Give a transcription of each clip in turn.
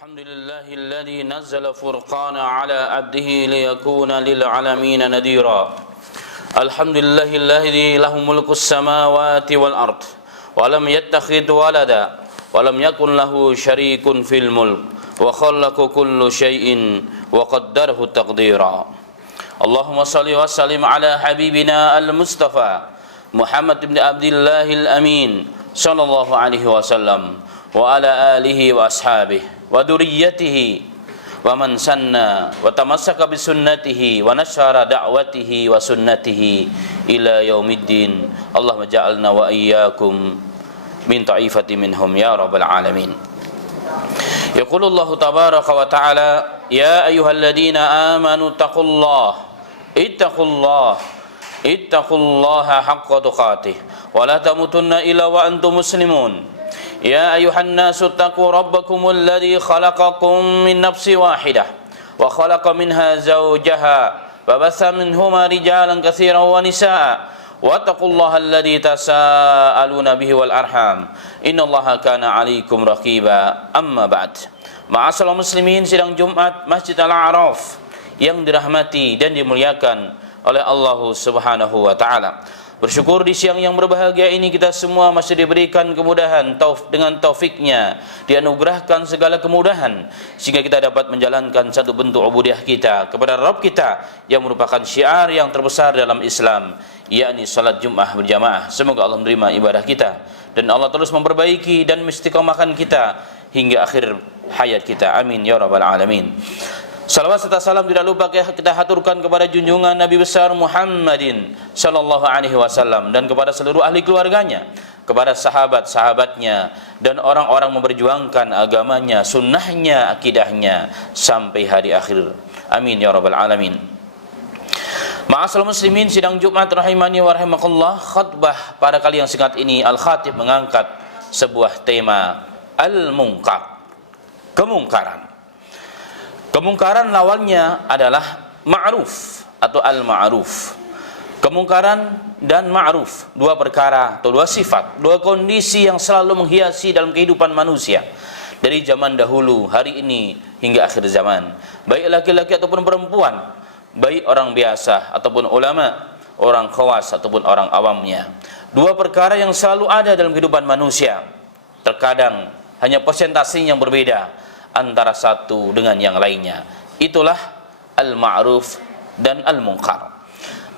الحمد لله الذي نزل فرقان على عبده ليكون للعالمين نذيرا. الحمد لله الذي له ملك السماوات والأرض ولم يتخذ ولدا ولم يكن له شريك في الملك وخلق كل شيء وقدره تقديرا. اللهم صل وسلم على حبيبنا المصطفى محمد بن عبد الله الأمين صلى الله عليه وسلم وعلى آله وأصحابه وذريته ومن سنى وتمسك بسنته ونشر دعوته وسنته إلى يوم الدين. اللهم اجعلنا وإياكم من طائفة منهم يا رب العالمين. يقول الله تبارك وتعالى: يا أيها الذين آمنوا اتقوا الله حق تقاته ولا تموتن إلا وأنتم مسلمون. يا أيها الناس اتقوا ربكم الذي خلقكم من نفس واحدة وخلق منها زوجها وبث منهما رجالا كثيرا ونساء واتقوا الله الذي تساءلون به والأرحام إن الله كان عليكم رقيبا. أما بعد. Ma'asyiral muslimin, sidang Jumat Masjid Al-A'raf yang dirahmati dan dimuliakan oleh Allah Subhanahu wa taala. Bersyukur di siang yang berbahagia ini kita semua masih diberikan kemudahan dengan taufiknya, dianugerahkan segala kemudahan sehingga kita dapat menjalankan satu bentuk ubudiyah kita kepada Rabb kita yang merupakan syiar yang terbesar dalam Islam, yakni salat Jumat berjamaah. Semoga Allah menerima ibadah kita dan Allah terus memperbaiki dan istiqomahkan kita hingga akhir hayat kita. Amin ya rabbal alamin. Salawat serta salam tidak lupa kita haturkan kepada junjungan Nabi besar Muhammadin sallallahu alaihi wasallam dan kepada seluruh ahli keluarganya, kepada sahabat-sahabatnya dan orang-orang memperjuangkan agamanya, sunnahnya, akidahnya sampai hari akhir. Amin ya rabbal alamin. Ma'asyiral muslimin, sidang Jumat rahimani wa rahimakumullah. Khutbah pada kali yang singkat ini Al-Khatib mengangkat sebuah tema al-munkar, kemungkaran. Kemungkaran lawannya adalah ma'ruf atau al-ma'ruf. Kemungkaran dan ma'ruf, dua perkara atau dua sifat, dua kondisi yang selalu menghiasi dalam kehidupan manusia dari zaman dahulu, hari ini hingga akhir zaman. Baik laki-laki ataupun perempuan, baik orang biasa ataupun ulama, orang khawas ataupun orang awamnya. Dua perkara yang selalu ada dalam kehidupan manusia. Terkadang hanya persentase yang berbeda antara satu dengan yang lainnya. Itulah al-ma'ruf dan al-munkar.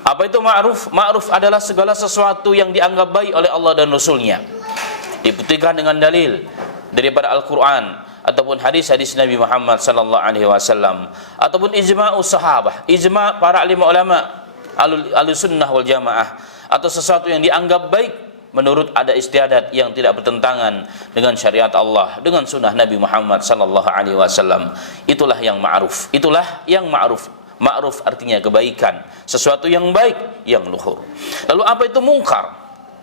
Apa itu ma'ruf? Ma'ruf adalah segala sesuatu yang dianggap baik oleh Allah dan Rasulnya, dibuktikan dengan dalil daripada Al-Quran ataupun hadis-hadis Nabi Muhammad sallallahu alaihi wasallam ataupun ijma'u sahabah, ijma' para alim ulama al-sunnah wal jamaah, atau sesuatu yang dianggap baik menurut ada istiadat yang tidak bertentangan dengan syariat Allah, dengan sunnah Nabi Muhammad sallallahu alaihi wasallam. Itulah yang ma'ruf. Itulah yang ma'ruf. Ma'ruf artinya kebaikan, sesuatu yang baik, yang luhur. Lalu apa itu mungkar?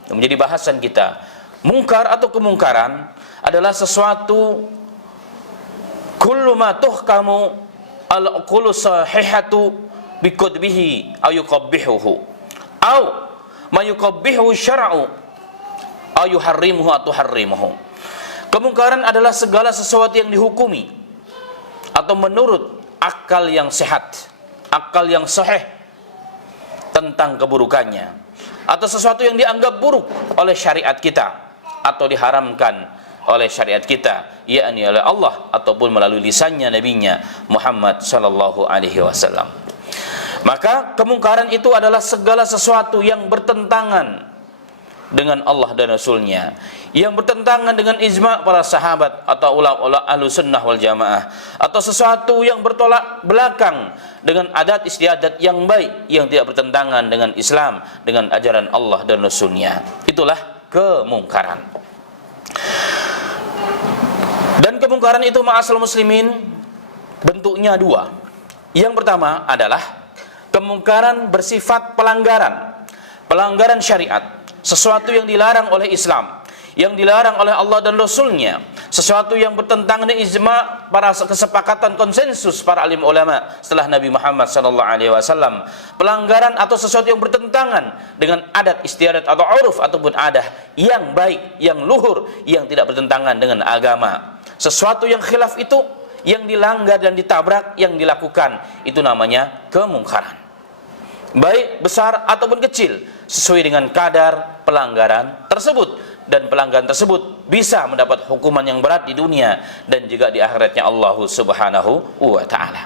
Yang menjadi bahasan kita. Mungkar atau kemungkaran adalah sesuatu kullu ma tuhkamu al-qulu sahihatu biqadbihi aw yuqabbihuhu aw ma yuqabbihu syar'u ayuharrimuhu atau harrimuhu. Kemungkaran adalah segala sesuatu yang dihukumi atau menurut akal yang sehat, akal yang sahih tentang keburukannya, atau sesuatu yang dianggap buruk oleh syariat kita atau diharamkan oleh syariat kita, yakni oleh Allah ataupun melalui lisannya nabinya Muhammad sallallahu alaihi wasallam. Maka kemungkaran itu adalah segala sesuatu yang bertentangan dengan Allah dan Rasulnya, yang bertentangan dengan ijma' para sahabat atau ulama ahlu sunnah wal jamaah, atau sesuatu yang bertolak belakang dengan adat istiadat yang baik yang tidak bertentangan dengan Islam, dengan ajaran Allah dan Rasulnya. Itulah kemungkaran. Dan kemungkaran itu ma'asyiral muslimin bentuknya dua. Yang pertama adalah kemungkaran bersifat pelanggaran syariat, sesuatu yang dilarang oleh Islam, yang dilarang oleh Allah dan Rasulnya, sesuatu yang bertentangan dengan ijma' para kesepakatan konsensus para alim ulama setelah Nabi Muhammad sallallahu alaihi wasallam, pelanggaran atau sesuatu yang bertentangan dengan adat istiadat atau uruf ataupun adah yang baik, yang luhur, yang tidak bertentangan dengan agama. Sesuatu yang khilaf itu yang dilanggar dan ditabrak, yang dilakukan, itu namanya kemungkaran. Baik besar ataupun kecil, sesuai dengan kadar pelanggaran tersebut. Dan pelanggaran tersebut bisa mendapat hukuman yang berat di dunia dan juga di akhiratnya Allah Subhanahu wa ta'ala.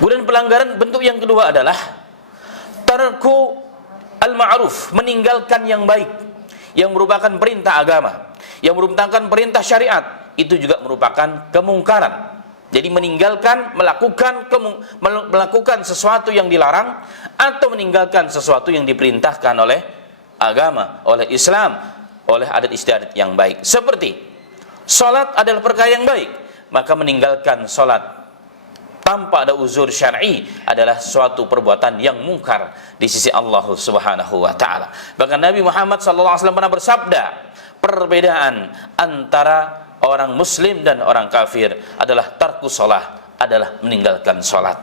Kemudian pelanggaran bentuk yang kedua adalah tarku al-ma'ruf, meninggalkan yang baik, yang merupakan perintah agama, yang merupakan perintah syariat, itu juga merupakan kemungkaran. Jadi meninggalkan, melakukan sesuatu yang dilarang, atau meninggalkan sesuatu yang diperintahkan oleh agama, oleh Islam, oleh adat istiadat yang baik. Seperti salat adalah perkara yang baik, maka meninggalkan salat tanpa ada uzur syar'i adalah suatu perbuatan yang mungkar di sisi Allah Subhanahu wa ta'ala. Bahkan Nabi Muhammad SAW pernah bersabda, perbedaan antara orang muslim dan orang kafir adalah tarku shalah, adalah meninggalkan salat.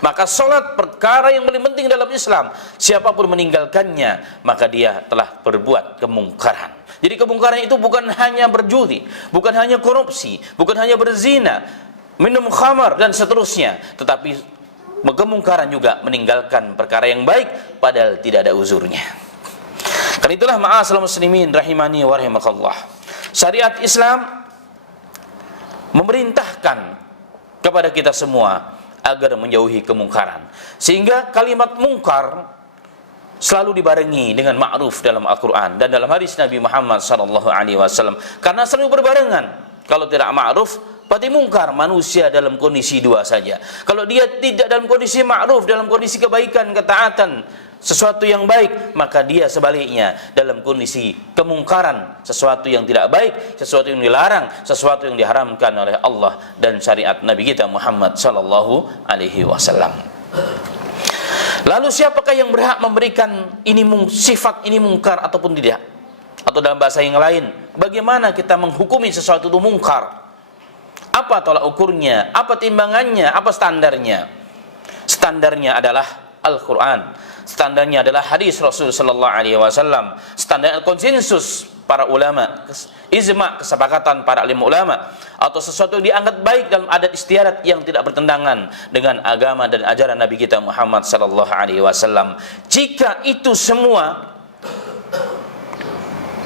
Maka salat perkara yang paling penting dalam Islam. Siapapun meninggalkannya, maka dia telah berbuat kemungkaran. Jadi kemungkaran itu bukan hanya berjudi, bukan hanya korupsi, bukan hanya berzina, minum khamar dan seterusnya, tetapi kemungkaran juga meninggalkan perkara yang baik padahal tidak ada uzurnya. Karena itulah ma'asyiral muslimin rahimani wa rahimakallah, syariat Islam memerintahkan kepada kita semua agar menjauhi kemungkaran, sehingga kalimat mungkar selalu dibarengi dengan ma'ruf dalam Al-Quran dan dalam hadis Nabi Muhammad SAW, karena selalu berbarengan. Kalau tidak ma'ruf berarti mungkar. Manusia dalam kondisi dua saja. Kalau dia tidak dalam kondisi ma'ruf, dalam kondisi kebaikan, ketaatan, sesuatu yang baik, maka dia sebaliknya dalam kondisi kemungkaran, sesuatu yang tidak baik, sesuatu yang dilarang, sesuatu yang diharamkan oleh Allah dan syariat Nabi kita Muhammad SAW. Lalu siapakah yang berhak memberikan ini sifat ini mungkar ataupun tidak? Atau dalam bahasa yang lain, bagaimana kita menghukumi sesuatu itu mungkar? Apa tolak ukurnya? Apa timbangannya? Apa standarnya? Standarnya adalah Al-Quran. Standarnya adalah hadis Rasul sallallahu alaihi wasallam. Standar konsensus para ulama, ijma, kesepakatan para alim ulama, atau sesuatu yang dianggap baik dalam adat istiadat yang tidak bertentangan dengan agama dan ajaran Nabi kita Muhammad sallallahu alaihi wasallam. Jika itu semua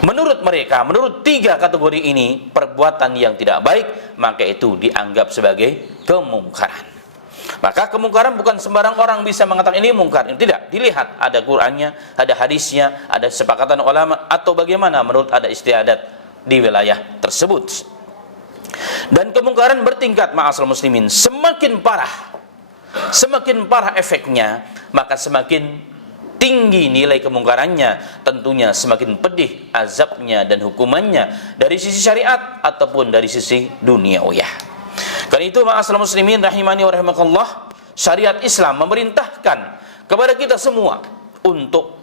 menurut mereka, menurut tiga kategori ini perbuatan yang tidak baik, maka itu dianggap sebagai kemungkaran. Maka kemungkaran bukan sembarang orang bisa mengatakan ini mungkar. Tidak, dilihat ada Qur'annya, ada hadisnya, ada kesepakatan ulama, atau bagaimana menurut adat istiadat di wilayah tersebut. Dan kemungkaran bertingkat, ma'asyiral muslimin. Semakin parah efeknya, maka semakin tinggi nilai kemungkarannya, tentunya semakin pedih azabnya dan hukumannya dari sisi syariat ataupun dari sisi duniawiyah. Karena itu ma'asyiral muslimin rahimani wa rahimakallah, syariat Islam memerintahkan kepada kita semua untuk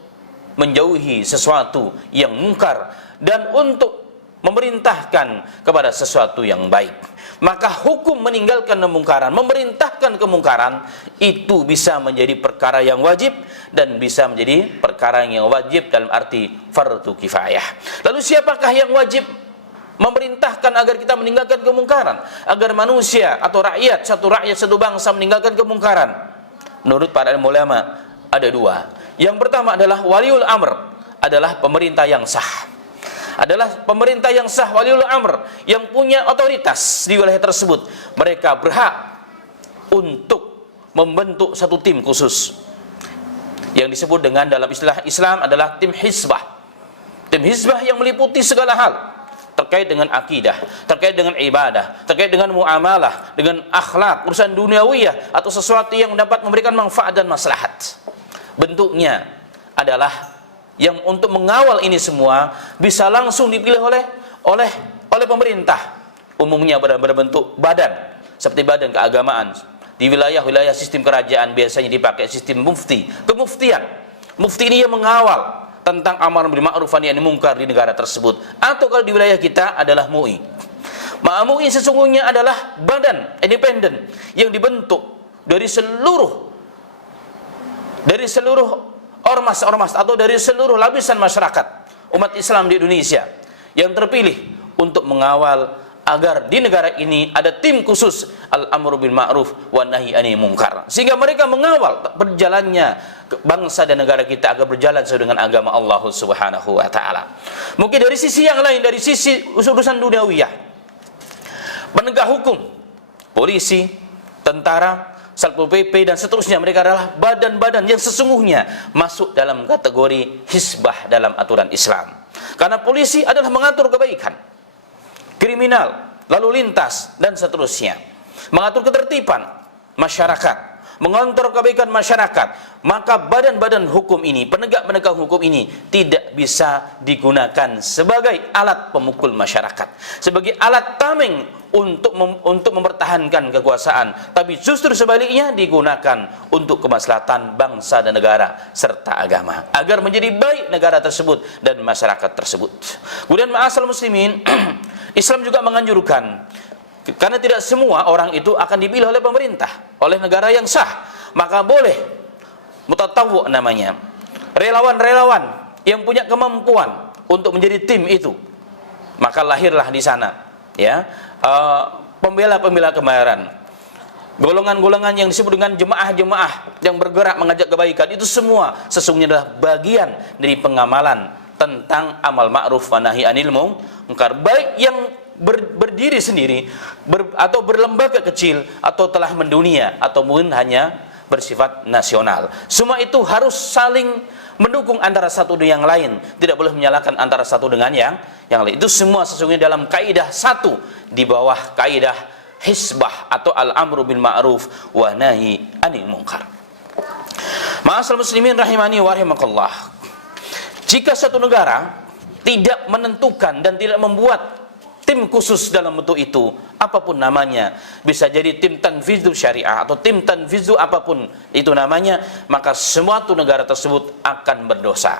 menjauhi sesuatu yang mungkar dan untuk memerintahkan kepada sesuatu yang baik. Maka hukum meninggalkan kemungkaran, memerintahkan kemungkaran, itu bisa menjadi perkara yang wajib dan bisa menjadi perkara yang wajib dalam arti fardu kifayah. Lalu siapakah yang wajib memerintahkan agar kita meninggalkan kemungkaran, agar manusia atau rakyat, satu bangsa meninggalkan kemungkaran? Menurut para ulama ada dua. Yang pertama adalah waliul amr, adalah pemerintah yang sah. Adalah pemerintah yang sah, waliul amr, yang punya otoritas di wilayah tersebut. Mereka berhak untuk membentuk satu tim khusus yang disebut dengan dalam istilah Islam adalah tim hizbah. Tim hizbah yang meliputi segala hal terkait dengan akidah, terkait dengan ibadah, terkait dengan muamalah, dengan akhlak, urusan duniawiyah, atau sesuatu yang dapat memberikan manfaat dan maslahat. Bentuknya adalah yang untuk mengawal ini semua bisa langsung dipilih oleh pemerintah. Umumnya berbentuk badan, seperti badan keagamaan. Di wilayah-wilayah sistem kerajaan biasanya dipakai sistem mufti, kemuftian. Mufti ini yang mengawal tentang amar bil-ma'ruf wa nahi anil munkar di negara tersebut. Atau kalau di wilayah kita adalah MUI. MUI sesungguhnya adalah badan independen yang dibentuk dari seluruh ormas-ormas atau dari seluruh lapisan masyarakat umat Islam di Indonesia yang terpilih untuk mengawal agar di negara ini ada tim khusus al-amru bil ma'ruf wa nahi anil munkar, sehingga mereka mengawal berjalannya bangsa dan negara kita agar berjalan sesuai dengan agama Allah Subhanahu wa taala. Mungkin dari sisi yang lain, dari sisi urusan duniawiyah, penegak hukum, polisi, tentara, Satpol PP dan seterusnya, mereka adalah badan-badan yang sesungguhnya masuk dalam kategori hisbah dalam aturan Islam. Karena polisi adalah mengatur kebaikan, kriminal, lalu lintas, dan seterusnya. Mengatur ketertiban masyarakat, mengontrol kebaikan masyarakat. Maka badan-badan hukum ini, penegak-penegak hukum ini tidak bisa digunakan sebagai alat pemukul masyarakat, sebagai alat tameng untuk mempertahankan kekuasaan, tapi justru sebaliknya digunakan untuk kemaslahatan bangsa dan negara serta agama, agar menjadi baik negara tersebut dan masyarakat tersebut. Kemudian ma'asal muslimin, Islam juga menganjurkan, karena tidak semua orang itu akan dipilih oleh pemerintah, oleh negara yang sah, maka boleh mutatawwu namanya, relawan-relawan yang punya kemampuan untuk menjadi tim itu. Maka lahirlah di sana, ya, pembela-pembela kebenaran, golongan-golongan yang disebut dengan jemaah-jemaah yang bergerak mengajak kebaikan. Itu semua sesungguhnya adalah bagian dari pengamalan tentang amal ma'ruf wa nahi anil munkar, baik yang berdiri sendiri atau berlembaga kecil, atau telah mendunia, atau mungkin hanya bersifat nasional. Semua itu harus saling mendukung antara satu dengan yang lain, tidak boleh menyalahkan antara satu dengan yang lain. Itu semua sesungguhnya dalam kaidah satu di bawah kaidah hisbah atau al-amru bil ma'ruf wa nahi anil munkar. Ma'asal muslimin rahimani wa rahimakallah, jika satu negara tidak menentukan dan tidak membuat tim khusus dalam bentuk itu, apapun namanya, bisa jadi tim tanfizu syariah atau tim tanfizu apapun itu namanya, maka suatu negara tersebut akan berdosa.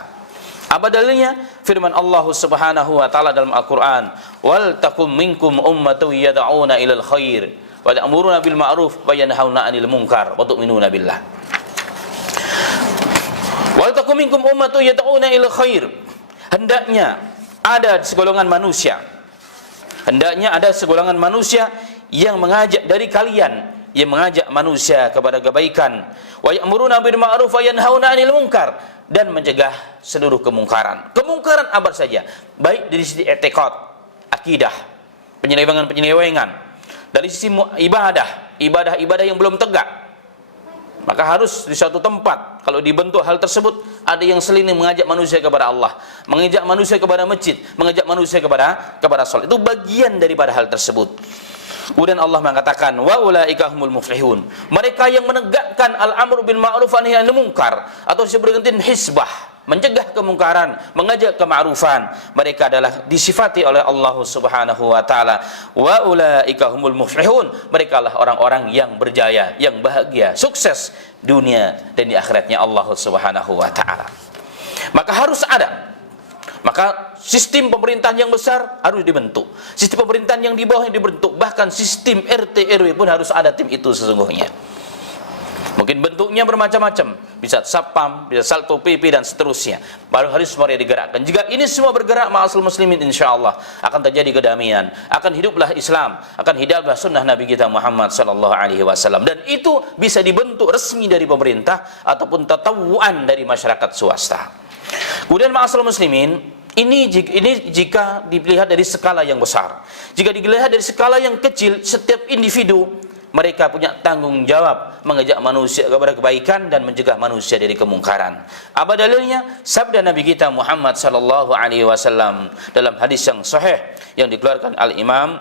Apa dalilnya? Firman Allah Subhanahu wa taala dalam Al-Qur'an, "Wal takum minkum ummatun yad'una ilal khair wa ya'muruna bil ma'ruf wa yanhauna 'anil munkar wa tu'minuna billah." Wal takum minkum ummatun yad'una ilal khair. Hendaknya ada segolongan manusia, hendaknya ada segolongan manusia yang mengajak dari kalian, yang mengajak manusia kepada kebaikan, wa ya'muruna bil ma'ruf wa yanhauna 'anil munkar, dan mencegah seluruh kemungkaran. Kemungkaran apa saja, baik dari sisi i'tiqad, akidah, penyelewengan-penyelewengan, dari sisi ibadah yang belum tegak. Maka harus di suatu tempat, kalau dibentuk hal tersebut, ada yang selinting mengajak manusia kepada Allah, mengajak manusia kepada masjid, mengajak manusia kepada salat. Itu bagian daripada hal tersebut. Kemudian Allah mengatakan, wa ulaika humul muflihun. Mereka yang menegakkan al-amru bil ma'ruf wa nahi anil munkar, atau disebut dengan hisbah, mencegah kemungkaran, mengajak kema'rufan, mereka adalah disifati oleh Allah Subhanahu wa taala, wa ulaika humul muflihun. Mereka lah orang-orang yang berjaya, yang bahagia, sukses dunia dan di akhiratnya Allah Subhanahu wa taala. Maka harus ada, maka sistem pemerintahan yang besar harus dibentuk, sistem pemerintahan yang di bawahnya dibentuk, bahkan sistem RT RW pun harus ada tim itu sesungguhnya. Mungkin bentuknya bermacam-macam, bisa Satpam, bisa Satpol PP dan seterusnya. Baru harus semua digerakkan. Jika ini semua bergerak, ma'asal muslimin, insyaallah akan terjadi kedamaian, akan hiduplah Islam, akan hiduplah sunnah Nabi kita Muhammad sallallahu alaihi wasallam. Dan itu bisa dibentuk resmi dari pemerintah ataupun tatawuan dari masyarakat swasta. Kemudian ma'asal muslimin, ini jika dilihat dari skala yang besar. Jika dilihat dari skala yang kecil, setiap individu mereka punya tanggung jawab mengajak manusia kepada kebaikan dan mencegah manusia dari kemungkaran. Apa dalilnya? Sabda Nabi kita Muhammad sallallahu alaihi wasallam dalam hadis yang sahih yang dikeluarkan Al-Imam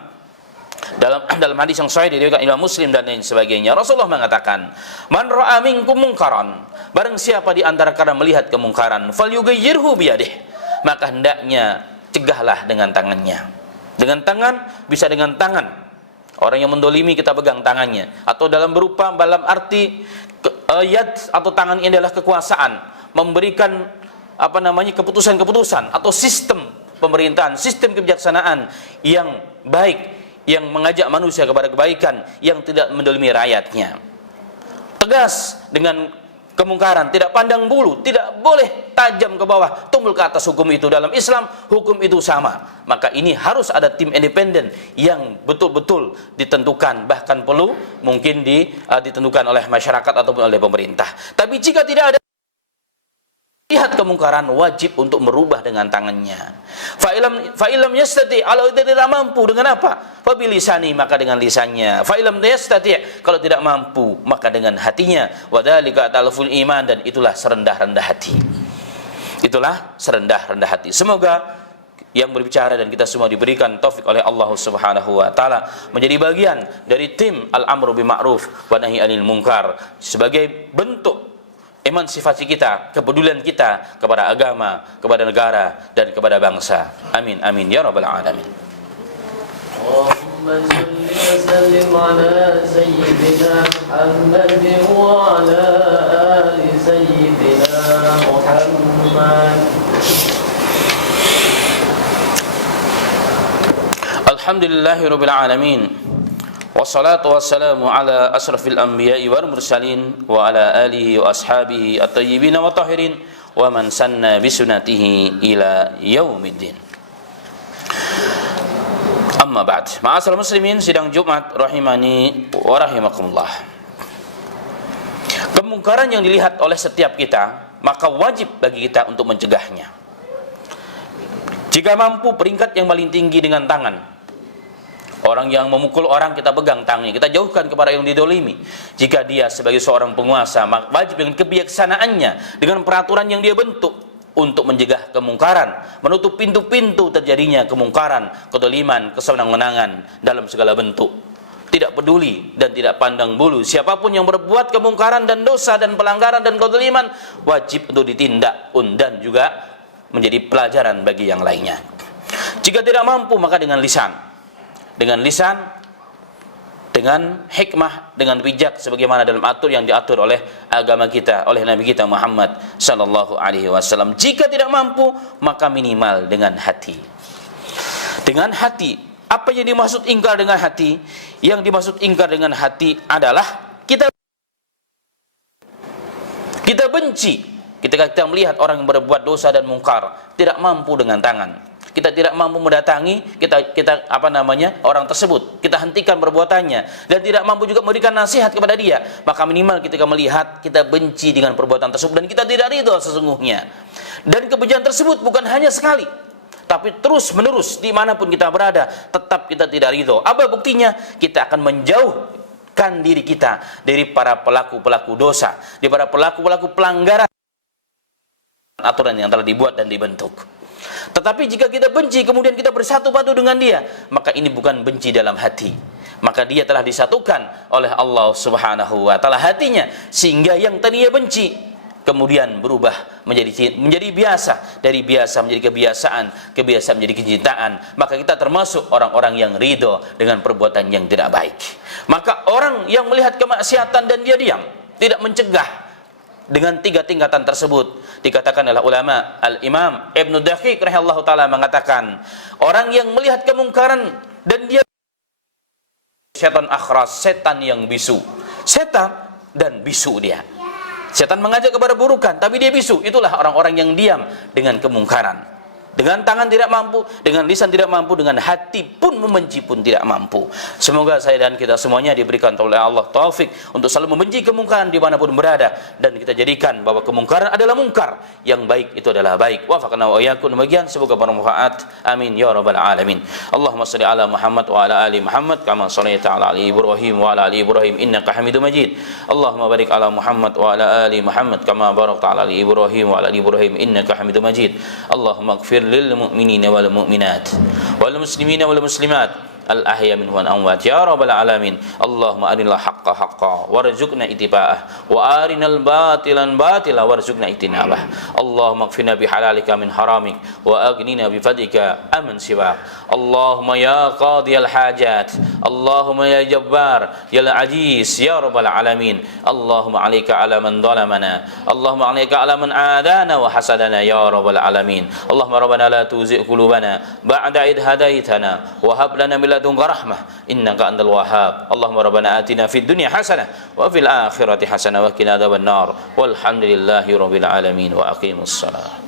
dalam hadis yang sahih diriwayatkan Imam Muslim dan lain sebagainya. Rasulullah mengatakan, "Man ra'a minkum munkaran," barang siapa di antara kalian melihat kemungkaran, falyughayyirhu biyadihi, maka hendaknya cegahlah dengan tangannya. Dengan tangan, bisa dengan tangan. Orang yang mendolimi kita pegang tangannya, atau dalam arti yad atau tangan ini adalah kekuasaan, memberikan keputusan-keputusan atau sistem pemerintahan, sistem kebijaksanaan yang baik, yang mengajak manusia kepada kebaikan, yang tidak mendolimi rakyatnya. Tegas dengan kemungkaran, tidak pandang bulu, tidak boleh tajam ke bawah, tumpul ke atas. Hukum itu dalam Islam, hukum itu sama. Maka ini harus ada tim independen yang betul-betul ditentukan, bahkan perlu mungkin ditentukan oleh masyarakat ataupun oleh pemerintah. Tapi jika tidak ada lihat kemungkaran, wajib untuk merubah dengan tangannya. Fa'ilam yastati, kalau tidak mampu dengan apa? Fabilisani, maka dengan lisannya. Fa'ilam yastati, kalau tidak mampu maka dengan hatinya. Wadzalika talaful iman, dan itulah serendah-rendah hati. Itulah serendah-rendah hati. Semoga yang berbicara dan kita semua diberikan taufik oleh Allah Subhanahu wa taala menjadi bagian dari tim al-amru bil ma'ruf wa nahi 'anil munkar sebagai bentuk emansipasi kita, kepedulian kita kepada agama, kepada negara, dan kepada bangsa. Amin, amin, ya rabbal alamin. Allahumma salli wa sallim ala sayyidina Muhammad wa ala ali sayyidina Muhammad. Alhamdulillahi rabbil alamin. Wassalatu wassalamu ala asrafil anbiya'i wal mursalin wa ala alihi wa ashabihi at-tayyibin wa tahirin wa man sanna bisunatihi ila yaumiddin. Amma ba'd. Ma'asyiral muslimin, sidang Jumat rahimani wa rahimakumullah. Kemungkaran yang dilihat oleh setiap kita, maka wajib bagi kita untuk mencegahnya. Jika mampu, peringkat yang paling tinggi dengan tangan. Orang yang memukul orang, kita pegang tangannya, kita jauhkan kepada yang didolimi. Jika dia sebagai seorang penguasa, maka wajib dengan kebijaksanaannya, dengan peraturan yang dia bentuk untuk mencegah kemungkaran, menutup pintu-pintu terjadinya kemungkaran, kedoliman, kesenang-menangan dalam segala bentuk. Tidak peduli dan tidak pandang bulu, siapapun yang berbuat kemungkaran dan dosa dan pelanggaran dan kedoliman, wajib untuk ditindak dan juga menjadi pelajaran bagi yang lainnya. Jika tidak mampu, maka dengan lisan, dengan hikmah, dengan bijak, sebagaimana dalam atur yang diatur oleh agama kita, oleh Nabi kita Muhammad sallallahu alaihi wasallam. Jika tidak mampu, maka minimal dengan hati. Dengan hati. Apa yang dimaksud ingkar dengan hati? Yang dimaksud ingkar dengan hati adalah kita benci ketika kita melihat orang yang berbuat dosa dan mungkar, tidak mampu dengan tangan. Kita tidak mampu mendatangi orang tersebut, kita hentikan perbuatannya, dan tidak mampu juga memberikan nasihat kepada dia, maka minimal ketika melihat, kita benci dengan perbuatan tersebut dan kita tidak ridho sesungguhnya. Dan kebencian tersebut bukan hanya sekali, tapi terus menerus dimanapun kita berada, tetap kita tidak ridho. Apa buktinya? Kita akan menjauhkan diri kita dari para pelaku-pelaku dosa, dari para pelaku-pelaku pelanggaran aturan yang telah dibuat dan dibentuk. Tetapi jika kita benci, kemudian kita bersatu padu dengan dia, maka ini bukan benci dalam hati. Maka dia telah disatukan oleh Allah Subhanahu wa taala hatinya, sehingga yang tadinya benci kemudian berubah menjadi biasa, dari biasa menjadi kebiasaan menjadi kecintaan. Maka kita termasuk orang-orang yang ridho dengan perbuatan yang tidak baik. Maka orang yang melihat kemaksiatan dan dia diam, tidak mencegah, dengan tiga tingkatan tersebut, dikatakan oleh ulama, Al-Imam Ibnu Daqiq rahimahullahu taala mengatakan, orang yang melihat kemungkaran dan dia setan akhras, setan yang bisu. Setan dan bisu dia. Setan mengajak kepada keburukan, tapi dia bisu. Itulah orang-orang yang diam dengan kemungkaran. Dengan tangan tidak mampu, dengan lisan tidak mampu, dengan hati pun membenci pun tidak mampu. Semoga saya dan kita semuanya diberikan oleh Allah taufik untuk selalu membenci kemungkaran dimanapun berada, dan kita jadikan bahwa kemungkaran adalah mungkar, yang baik itu adalah baik. Wafaqna wa iyyakum demikian, semoga bermanfaat. Amin ya rabbal alamin. Allahumma shalli ala Muhammad wa ala ali Muhammad kama shallaita ala ali Ibrahim wa ala ali Ibrahim innaka Hamidum Majid. Allahumma barik ala Muhammad wa ala ali Muhammad kama barakta ala ali Ibrahim wa ala ali Ibrahim innaka Hamidum Majid. Allahumma ighfir للمؤمنين والمؤمنات والمسلمين والمسلمات الأحياء منهم والأموات يا رب العالمين. اللهم أرنا الحق حقا وارزقنا اتباعه وأرنا الباطل باطلا وارزقنا اجتنابه. اللهم اكفنا بحلالك من حرامك وأغننا بفضلك عمن سواك. Allahumma ya qadiyal hajat, Allahumma ya jabbar, ya aziz, ya rabbal alamin. Allahumma alaika ala man zalamana, Allahumma alaika ala man adana wa hasadana ya rabbal alamin. Allahumma rabbana la tuzigh qulubana ba'da id hadaitana wa hab lana min ladunka rahmah innaka antal wahhab. Allahumma rabbana atina fid dunya hasanah wa fil akhirati hasanah wa qina adzabannar. Walhamdulillahi rabbil alamin wa aqimus salat.